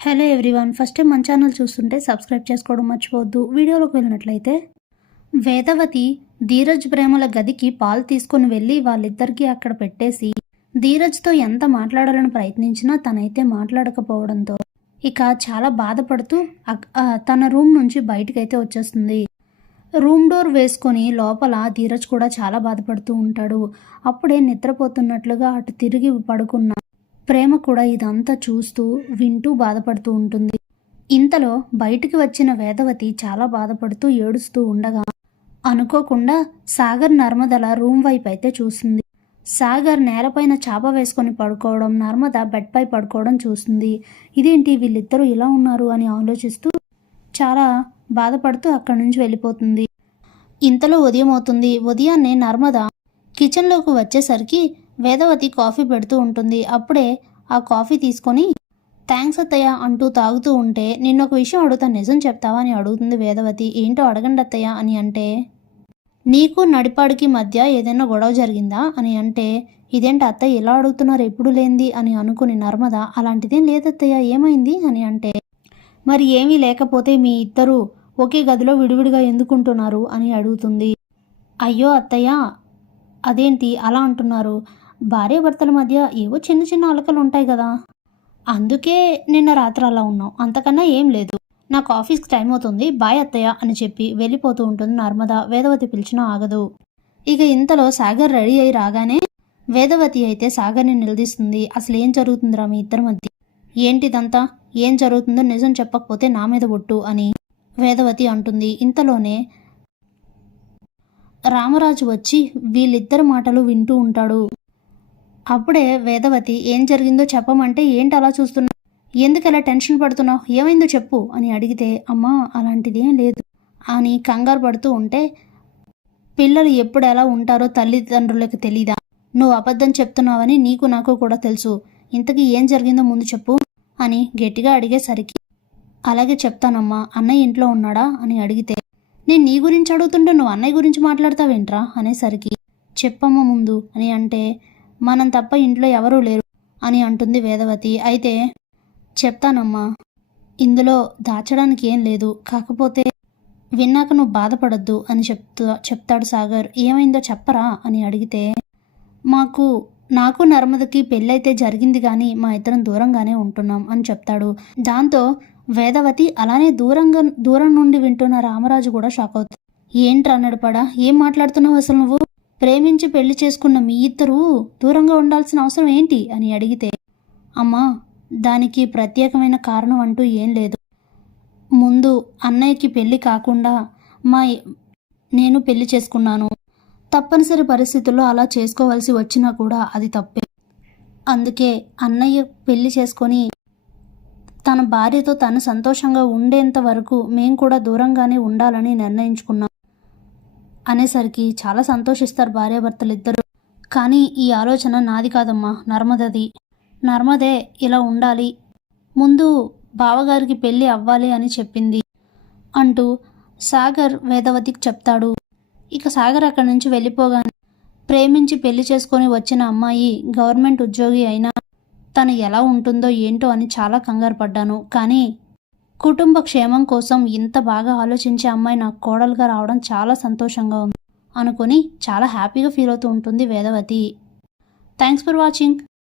Hello everyone, first time మన channel చూస్తుంటే subscribe చేసుకోవడం మర్చిపోవద్దు. వీడియోలోకి వెళ్ళినట్లయితే వేదవతి ధీరజ్ ప్రేమల గదికి పాలు తీసుకుని వెళ్ళి వాళ్ళిద్దరికీ అక్కడ పెట్టేసి ధీరజ్తో ఎంత మాట్లాడాలని ప్రయత్నించినా తనైతే మాట్లాడకపోవడంతో ఇక చాలా బాధపడుతూ తన రూమ్ నుంచి బయటకైతే వచ్చేస్తుంది. రూమ్ డోర్ వేసుకొని లోపల ధీరజ్ కూడా చాలా బాధపడుతూ ఉంటాడు. అప్పుడే నిద్రపోతున్నట్లుగా అటు తిరిగి పడుకున్న ప్రేమ కూడా ఇదంతా చూస్తూ వింటూ బాధపడుతూ ఉంటుంది. ఇంతలో బయటికి వచ్చిన వేదవతి చాలా బాధపడుతూ ఏడుస్తూ ఉండగా అనుకోకుండా సాగర్ నర్మదల రూమ్ వైపు అయితే చూస్తుంది. సాగర్ నేలపైన చాప వేసుకొని పడుకోవడం, నర్మద బెడ్ పై పడుకోవడం చూస్తుంది. ఇదేంటి వీళ్ళిద్దరూ ఇలా ఉన్నారు అని ఆలోచిస్తూ చాలా బాధపడుతూ అక్కడి నుంచి వెళ్ళిపోతుంది. ఇంతలో ఉదయం అవుతుంది. ఉదయాన్నే నర్మద కిచెన్లోకి వచ్చేసరికి వేదవతి కాఫీ పెడుతూ ఉంటుంది. అప్పుడే ఆ కాఫీ తీసుకొని థ్యాంక్స్ అత్తయ్య అంటూ తాగుతూ ఉంటే నిన్నొక విషయం అడుగుతాను, నిజం చెప్తావా అని అడుగుతుంది వేదవతి. ఏంటో అడగండి అత్తయ్య అని అంటే, నీకు నడిపాడికి మధ్య ఏదైనా గొడవ జరిగిందా అని అంటే, ఇదేంటి అత్తయ్య ఇలా అడుగుతున్నారు ఎప్పుడు లేంది అని అనుకుని నర్మద అలాంటిదేం లేదత్తయ్య ఏమైంది అని అంటే, మరి ఏమీ లేకపోతే మీ ఇద్దరు ఒకే గదిలో విడివిడిగా ఎందుకుంటున్నారు అని అడుగుతుంది. అయ్యో అత్తయ్య అదేంటి అలా అంటున్నారు, భార్యాభర్తల మధ్య ఏవో చిన్న చిన్న అలకలు ఉంటాయి కదా, అందుకే నిన్న రాత్రి అలా ఉన్నాం, అంతకన్నా ఏం లేదు, నాకు ఆఫీస్కి టైం అవుతుంది, బాయ్ అత్తయ్య అని చెప్పి వెళ్ళిపోతూ ఉంటుంది నర్మద. వేదవతి పిలిచినా ఆగదు. ఇక ఇంతలో సాగర్ రెడీ అయి రాగానే వేదవతి అయితే సాగర్ని నిలదీస్తుంది. అసలు ఏం జరుగుతుందిరా మీ ఇద్దరి మధ్య, ఏంటిదంతా, ఏం జరుగుతుందో నిజం చెప్పకపోతే నా మీద ఒట్టు అని వేదవతి అంటుంది. ఇంతలోనే రామరాజు వచ్చి వీళ్ళిద్దరి మాటలు వింటూ ఉంటాడు. అప్పుడే వేదవతి ఏం జరిగిందో చెప్పమంటే ఏంటి అలా చూస్తున్నావు, ఎందుకు అలా టెన్షన్ పడుతున్నావు, ఏమైందో చెప్పు అని అడిగితే, అమ్మా అలాంటిది ఏం లేదు అని కంగారు పడుతూ ఉంటే, పిల్లలు ఎప్పుడు ఎలా ఉంటారో తల్లిదండ్రులకు తెలీదా, నువ్వు అబద్ధం చెప్తున్నావని నీకు నాకు కూడా తెలుసు, ఇంతకీ ఏం జరిగిందో ముందు చెప్పు అని గట్టిగా అడిగేసరికి, అలాగే చెప్తానమ్మా, అన్నయ్య ఇంట్లో ఉన్నాడా అని అడిగితే, నేను నీ గురించి అడుగుతుంటే నువ్వు అన్నయ్య గురించి మాట్లాడతావేంట్రా అనేసరికి, చెప్పమ్మ ముందు అని అంటే, మనం తప్ప ఇంట్లో ఎవరూ లేరు అని అంటుంది వేదవతి. అయితే చెప్తానమ్మా, ఇందులో దాచడానికి ఏం లేదు, కాకపోతే విన్నాక నువ్వు బాధపడద్దు అని చెప్తాడు సాగర్. ఏమైందో చెప్పరా అని అడిగితే, నాకు నర్మదకి పెళ్ళైతే జరిగింది కానీ మా ఇద్దరం దూరంగానే ఉంటున్నాం అని చెప్తాడు. దాంతో వేదవతి అలానే దూరం నుండి వింటున్న రామరాజు కూడా షాక్ అవుతుంది. ఏంట్రా నడిపాడా, ఏం మాట్లాడుతున్నావు అసలు, నువ్వు ప్రేమించి పెళ్లి చేసుకున్న మీ ఇద్దరూ దూరంగా ఉండాల్సిన అవసరం ఏంటి అని అడిగితే, అమ్మా దానికి ప్రత్యేకమైన కారణం అంటూ ఏం లేదు, ముందు అన్నయ్యకి పెళ్లి కాకుండా నేను పెళ్లి చేసుకున్నాను, తప్పనిసరి పరిస్థితుల్లో అలా చేసుకోవాల్సి వచ్చినా కూడా అది తప్పే, అందుకే అన్నయ్య పెళ్లి చేసుకొని తన భార్యతో తను సంతోషంగా ఉండేంత వరకు మేం కూడా దూరంగానే ఉండాలని నిర్ణయించుకున్నాం అనేసరికి చాలా సంతోషిస్తారు భార్యాభర్తలు ఇద్దరు. కానీ ఈ ఆలోచన నాది కాదమ్మా, నర్మదది, నర్మదే ఇలా ఉండాలి, ముందు బావగారికి పెళ్ళి అవ్వాలి అని చెప్పింది అంటూ సాగర్ వేదవతికి చెప్తాడు. ఇక సాగర్ అక్కడి నుంచి వెళ్ళిపోగానే ప్రేమించి పెళ్లి చేసుకొని వచ్చిన అమ్మాయి గవర్నమెంట్ ఉద్యోగి అయినా తను ఎలా ఉంటుందో ఏంటో అని చాలా కంగారు పడ్డాను, కానీ కుటుంబ క్షేమం కోసం ఇంత బాగా ఆలోచించే అమ్మాయి నాకు కోడలుగా రావడం చాలా సంతోషంగా ఉంది అనుకొని చాలా హ్యాపీగా ఫీల్ అవుతూ ఉంటుంది వేదవతి. Thanks for watching.